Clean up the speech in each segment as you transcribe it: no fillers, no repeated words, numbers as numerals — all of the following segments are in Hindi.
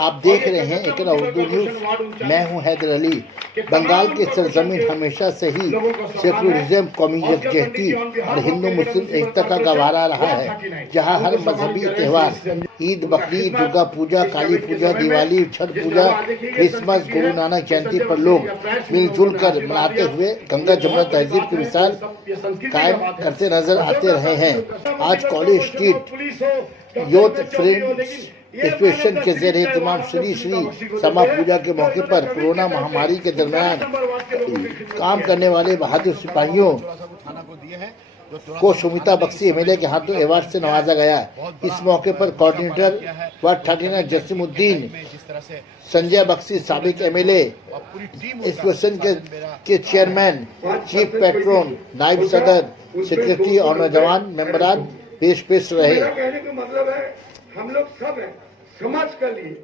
आप देख रहे हैं एकरा उर्दू न्यूज। मैं हूं हैदर अली। बंगाल की सरजमीन हमेशा से ही सेकुलरिज्म, कौमी यकजहती और हिंदू मुस्लिम एकता का गवारा रहा है, जहां हर मजहबी त्यौहार ईद, बकरीद, दुर्गा पूजा, काली पूजा, दिवाली, छठ पूजा, क्रिसमस, गुरु नानक जयंती पर लोग मिलजुल कर मनाते हुए गंगा जमुना तहजीब की मिसाल कायम करते नजर आते रहे हैं। आज college street youth friends association के जेर एहतमाम श्री श्री समा पूजा के मौके पर कोरोना महामारी के दरमियान काम करने वाले बहादुर सिपाहियों को सुमिता बख्शी एमएलए के हाथों अवार्ड से नवाजा गया। इस मौके पर कोऑर्डिनेटर वार्ड 39 जसीमुद्दीन, संजय बख्शी साबिक एमएलए, एसोसिएशन के चेयरमैन, चीफ पेट्रोन, नायब सदर, सेक्रेटरी और नौजवान मेंबरान पेश रहे। कहने का मतलब है हम लोग सब हैं समाज के लिए,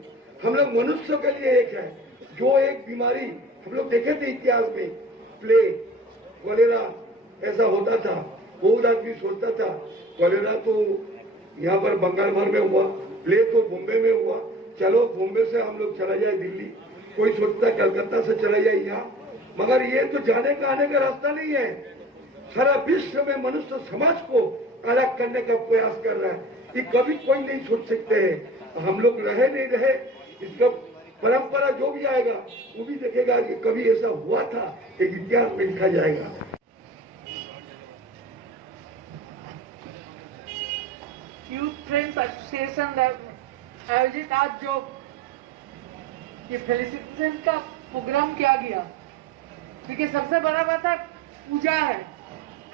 हम लोग मनुष्य के लिए एक है। जो एक बीमारी हम लोग देखे थे इतिहास में, प्लेग, कॉलेरा ऐसा होता था, बहुत आदमी सोचता था कॉलेरा तो यहाँ पर बंगाल भर में हुआ, प्लेग तो बॉम्बे में हुआ, चलो बॉम्बे से हम लोग चला जाए दिल्ली, कोई सोचता कलकत्ता से चला जाए यहाँ, मगर ये तो जाने का आने का रास्ता नहीं है। सारा विश्व में मनुष्य समाज को अलग करने का प्रयास कर रहा है। ये कभी कोई नहीं सोच सकते हैं। हम लोग रहे नहीं रहे, इसका परंपरा जो भी आएगा वो भी देखेगा कि कभी ऐसा हुआ था, एक इतिहास में लिखा जाएगा। यूथ फ्रेंड्स एसोसिएशन आयोजित आज जो ये फेलिसिटेशन का प्रोग्राम किया गया, देखिए सबसे बड़ा बात है पूजा है,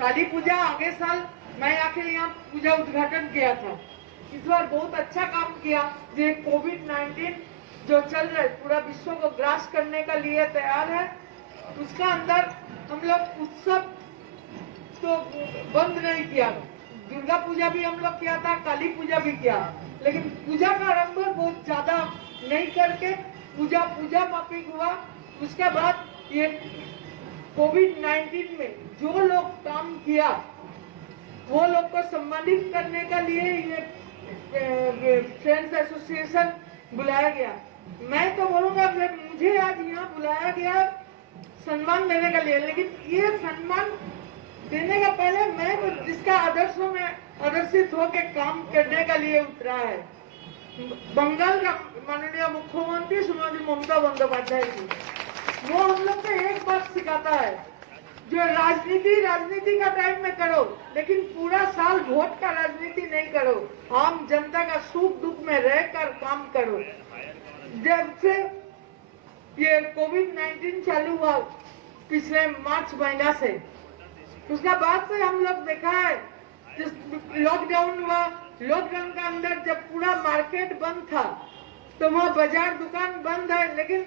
काली पूजा। आगे साल मैं आके यहाँ पूजा उद्घाटन किया था। इस बार बहुत अच्छा काम किया। ये कोविड-19 जो चल रहा है, पूरा विश्व को ग्रास करने का लिए तैयार है, उसका अंदर हम लोग उत्सव तो बंद नहीं किया। दुर्गा पूजा भी हम लोग किया था, काली पूजा भी किया, लेकिन पूजा का आरंभ बहुत ज्यादा नहीं करके पूजा माफिक हुआ। उसके बाद ये कोविड-19 में जो लोग काम किया वो लोग को सम्मानित करने का लिए ये फ्रेंड्स एसोसिएशन बुलाया गया। मैं तो बोलूंगा मुझे आज यहाँ बुलाया गया सम्मान देने का लिए, लेकिन ये सम्मान देने का पहले मैं तो जिसका आदर्शों में आदर्शित होकर काम करने का लिए उतरा है, बंगाल का माननीय मुख्यमंत्री श्रीमती ममता बंदोपाध्याय जी। वो हम लोग को एक बात सिखाता है, जो राजनीति का टाइम में करो, लेकिन पूरा साल वोट का राजनीति नहीं करो, आम जनता का सुख दुख में रहकर काम करो। जब से ये कोविड-19 चालू हुआ पिछले मार्च महीना से, उसका बाद से हम लोग देखा है लॉकडाउन हुआ, लॉकडाउन का अंदर जब पूरा मार्केट बंद था तो वहाँ बाजार दुकान बंद है, लेकिन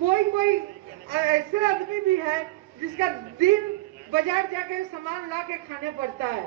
कोई ऐसे आदमी भी है जिसका दिन बाजार जाके सामान ला के खाने पड़ता है।